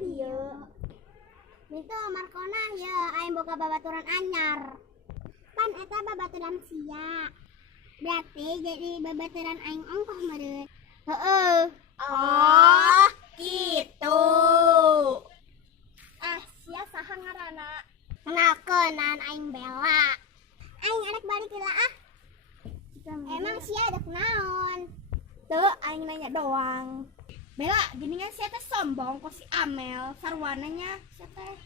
dieu. Itu Markona ya aing boga babaturan anyar. Pan eta babaturan sia. Berarti jadi babaturan aing ongkoh meureun. Heeh. Oh, gitu. Sia saha ngaranna? Kenalkeun aing Bella. Aing arek balik heula ah. Emang sia ada naon? Tuh, aing nanya doang. Bella, gini kan sia teh sombong kok si Amel sarwananya sia teh.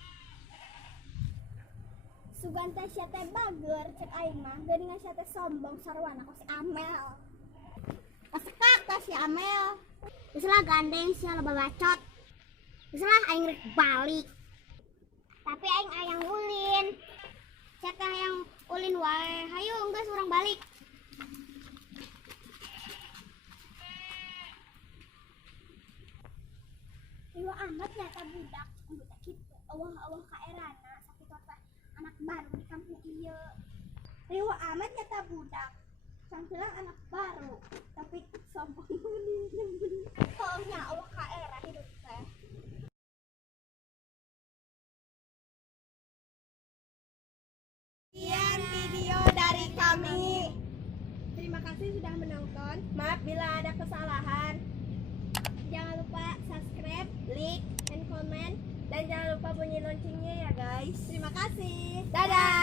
Sugan teh sia teh bager cek aing mah. Geuningan sia teh sombong sarwana kok si Amel. Pasekak teh si Amel. Geus lah gandeng sia loba bacot. Geus lah aing rek balik. Tapi aing ayang ulin. Sia teh yang ulin wae. Hayu geus urang balik. Iwa amat nyata budak gitu. Allah ka erana sakitu teh anak baru di kampung ieu. Riwa amat nyata budak. Sampilang anak baru, tapi sombong bener. Tolongnya Allah ka era hidup teh. Sekian video dari kami. Terima kasih sudah menonton. Maaf bila ada kesalahan. Jangan lupa subscribe, Like, and comment. dan jangan lupa bunyi loncengnya ya guys. Terima kasih. Dadah.